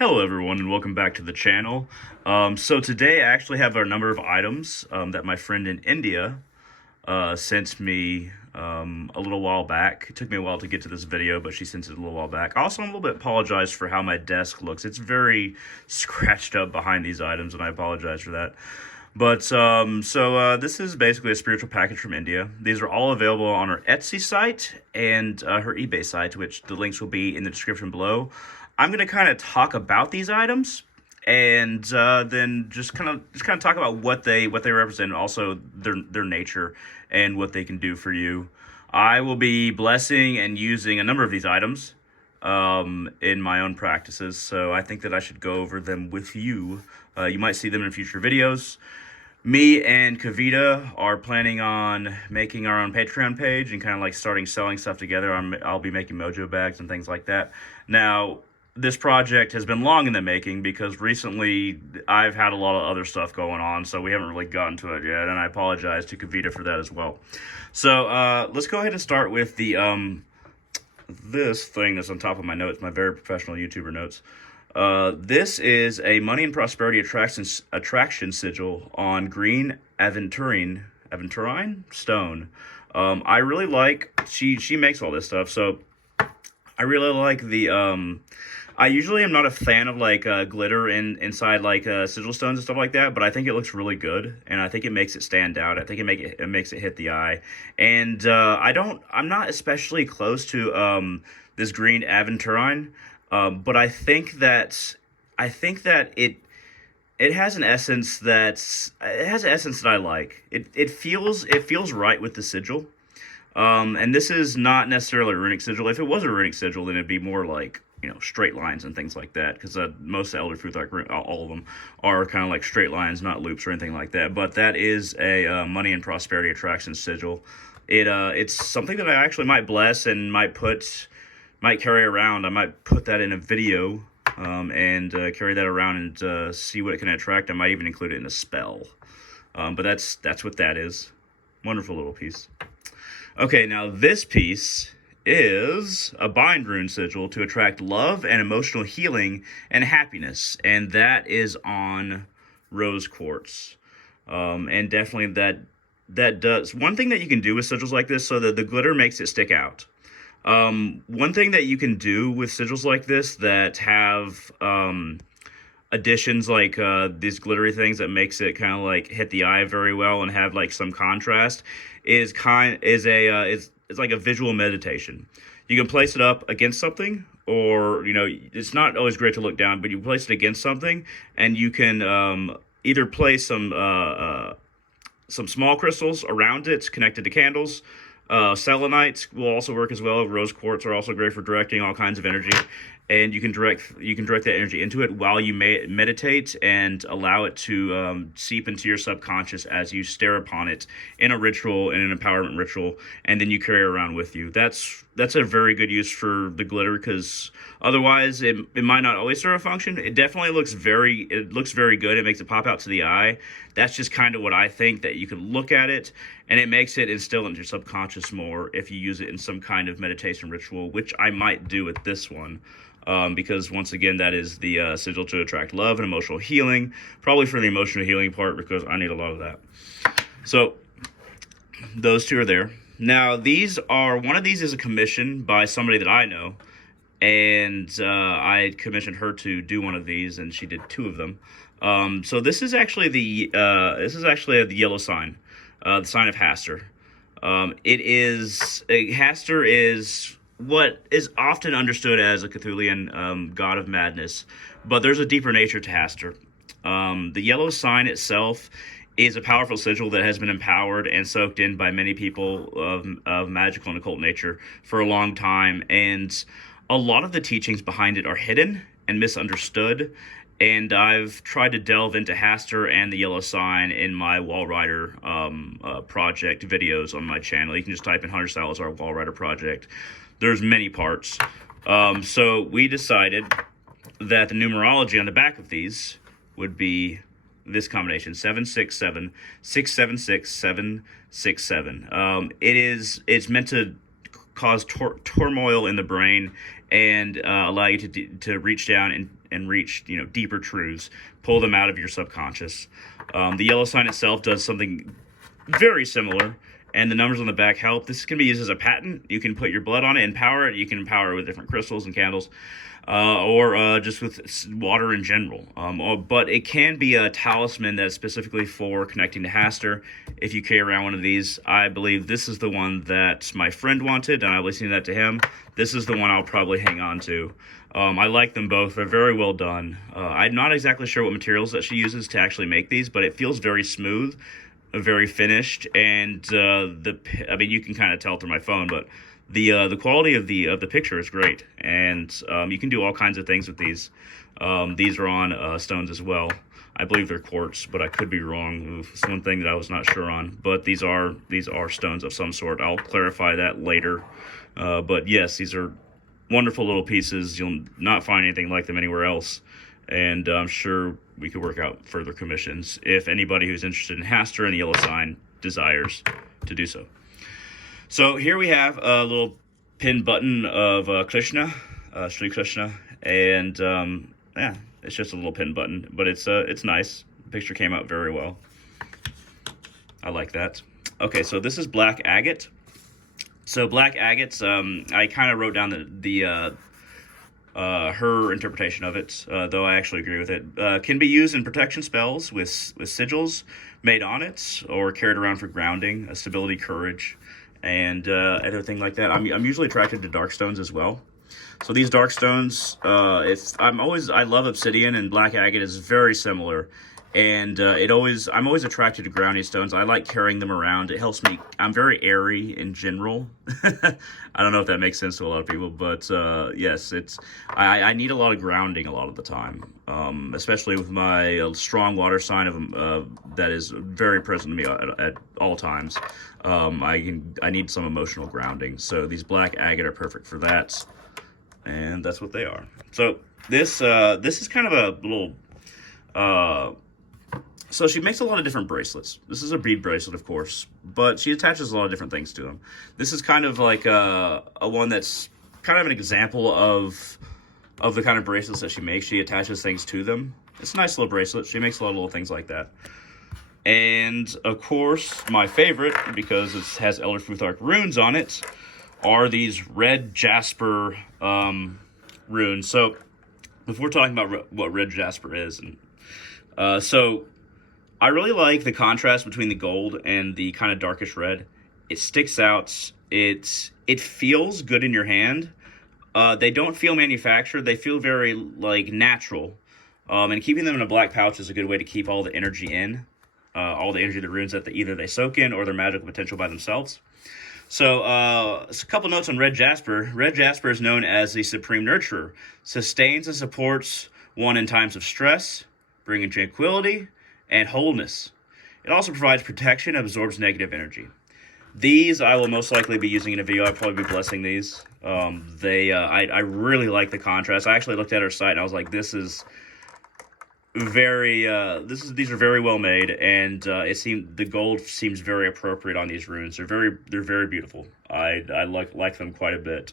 Hello everyone and welcome back to the channel. So today I actually have a number of items that my friend in India sent me a little while back. It took me a while to get to this video, but she sent it a little while back. Also, I'm a little bit apologized for how my desk looks. It's very scratched up behind these items, and I apologize for that. But this is basically a spiritual package from India. These are all available on her Etsy site and her eBay site, which the links will be in the description below. I'm going to kind of talk about these items and then just kind of talk about what they represent, and also their nature and what they can do for you. I will be blessing and using a number of these items in my own practices, so I think that I should go over them with you. You might see them in future videos. Me and Kavita are planning on making our own Patreon page and kind of like starting selling stuff together. I'll be making mojo bags and things like that. Now, this project has been long in the making because recently I've had a lot of other stuff going on, so we haven't really gotten to it yet, and I apologize to Kavita for that as well. So let's go ahead and start with the this thing that's on top of my notes, my very professional YouTuber notes. This is a money and prosperity attraction sigil on green aventurine stone. I really like, she makes all this stuff, so I really like the I usually am not a fan of like glitter inside like sigil stones and stuff like that, but I think it looks really good, and I think it makes it stand out. I think it makes it hit the eye, and I'm not especially close to this green aventurine, but I think that it has an essence that I like. It feels right with the sigil. And this is not necessarily a runic sigil. If it was a runic sigil, then it'd be more like, straight lines and things like that. Because most Elder Truth, all of them, are kind of like straight lines, not loops or anything like that. But that is a money and prosperity attraction sigil. It's something that I actually might bless and might carry around. I might put that in a video and carry that around and see what it can attract. I might even include it in a spell. But that's what that is. Wonderful little piece. Okay, now this piece is a bind rune sigil to attract love and emotional healing and happiness, and that is on rose quartz. And definitely that does one thing that you can do with sigils like this, so that the glitter makes it stick out. One thing that you can do with sigils like this that have additions like these glittery things that makes it kind of like hit the eye very well and have like some contrast is like a visual meditation. You can place it up against something, or it's not always great to look down, but you place it against something, and you can either place some small crystals around it connected to candles. Selenite will also work as well. Rose quartz are also great for directing all kinds of energy, and you can direct that energy into it while you meditate and allow it to seep into your subconscious as you stare upon it in a ritual, in an empowerment ritual, and then you carry it around with you. That's a very good use for the glitter, because otherwise it might not always serve a function. It definitely looks very good. It makes it pop out to the eye. That's just kind of what I think, that you can look at it and it makes it instill into your subconscious more if you use it in some kind of meditation ritual, which I might do with this one. Because once again, that is the sigil to attract love and emotional healing, probably for the emotional healing part, because I need a lot of that. So those two are there. Now one of these is a commission by somebody that I know, and I commissioned her to do one of these, and she did two of them. So this is actually the yellow sign, the sign of Hastur. Hastur is what is often understood as a Cthulhian god of madness, but there's a deeper nature to Hastur. The yellow sign itself is a powerful sigil that has been empowered and soaked in by many people of magical and occult nature for a long time, and a lot of the teachings behind it are hidden and misunderstood. And I've tried to delve into Hastur and the yellow sign in my Wall Rider project videos on my channel. You can just type in Hunter Salazar Wall Rider project. There's many parts. So we decided that the numerology on the back of these would be this combination: 767 676 767. It's meant to cause turmoil in the brain and allow you to reach down and reach, you know, deeper truths, pull them out of your subconscious. The yellow sign itself does something very similar, and the numbers on the back help. This can be used as a patent. You can put your blood on it and power it. You can power it with different crystals and candles, or just with water in general. But it can be a talisman that's specifically for connecting to Hastur. If you carry around one of these, I believe this is the one that my friend wanted, and I listened to that to him. This is the one I'll probably hang on to. I like them both. They're very well done. I'm not exactly sure what materials that she uses to actually make these, but it feels very smooth, very finished, and I mean, you can kind of tell through my phone, but the quality of the picture is great, and you can do all kinds of things with these. These are on stones as well. I believe they're quartz, but I could be wrong. It's one thing that I was not sure on. But these are stones of some sort. I'll clarify that later. But yes, these are wonderful little pieces. You'll not find anything like them anywhere else. And I'm sure we could work out further commissions if anybody who's interested in Hastur and the yellow sign desires to do so. So here we have a little pin button of Krishna, Sri Krishna, and yeah, it's just a little pin button, but it's nice. The picture came out very well. I like that. Okay, so this is black agate. So black agates, I kind of wrote down her interpretation of it, though I actually agree with it. Can be used in protection spells with sigils made on it, or carried around for grounding, stability, courage, and everything like that. I'm usually attracted to dark stones as well. So these dark stones, I love obsidian, and black agate is very similar. And I'm always attracted to grounding stones. I like carrying them around. It helps me. I'm very airy in general. I don't know if that makes sense to a lot of people, but yes, I need a lot of grounding a lot of the time, especially with my strong water sign that is very present to me at all times. I need some emotional grounding. So these black agate are perfect for that, and that's what they are. So this is kind of a little. So she makes a lot of different bracelets. This is a bead bracelet, of course, but she attaches a lot of different things to them. This is kind of like a one that's kind of an example of the kind of bracelets that she makes. She attaches things to them. It's a nice little bracelet. She makes a lot of little things like that. And, of course, my favorite, because it has Elder Futhark runes on it, are these red Jasper runes. So, before talking about what red Jasper is, so I really like the contrast between the gold and the kind of darkish red. It sticks out. It feels good in your hand. They don't feel manufactured. They feel very like natural. And keeping them in a black pouch is a good way to keep all the energy in, all the energy of the runes that either they soak in or their magical potential by themselves. So, a couple notes on red Jasper. Red Jasper is known as the supreme nurturer. Sustains and supports one in times of stress, bringing tranquility and wholeness. It also provides protection and absorbs negative energy. These I will most likely be using in a video. I'll probably be blessing these. I really like the contrast. I actually looked at her site and I was like, this is very these are very well made, and the gold seems very appropriate on these runes. They're very beautiful. I like them quite a bit.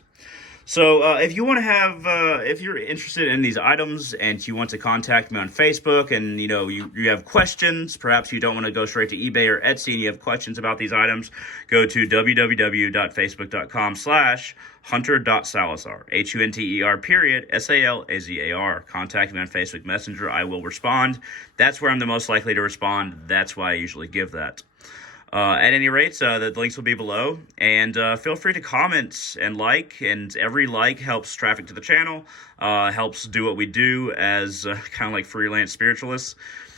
So if you want to have, if you're interested in these items and you want to contact me on Facebook, and you have questions, perhaps you don't want to go straight to eBay or Etsy and you have questions about these items, go to www.facebook.com/hunter.salazar, HUNTER.SALAZAR. Contact me on Facebook Messenger. I will respond. That's where I'm the most likely to respond. That's why I usually give that. At any rate, the links will be below, and feel free to comment and like, and every like helps traffic to the channel, helps do what we do as kind of like freelance spiritualists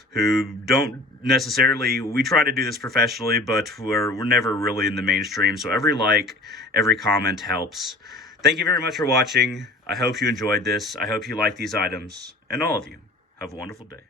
who don't necessarily, we try to do this professionally, but we're never really in the mainstream, so every like, every comment helps. Thank you very much for watching. I hope you enjoyed this. I hope you like these items, and all of you, have a wonderful day.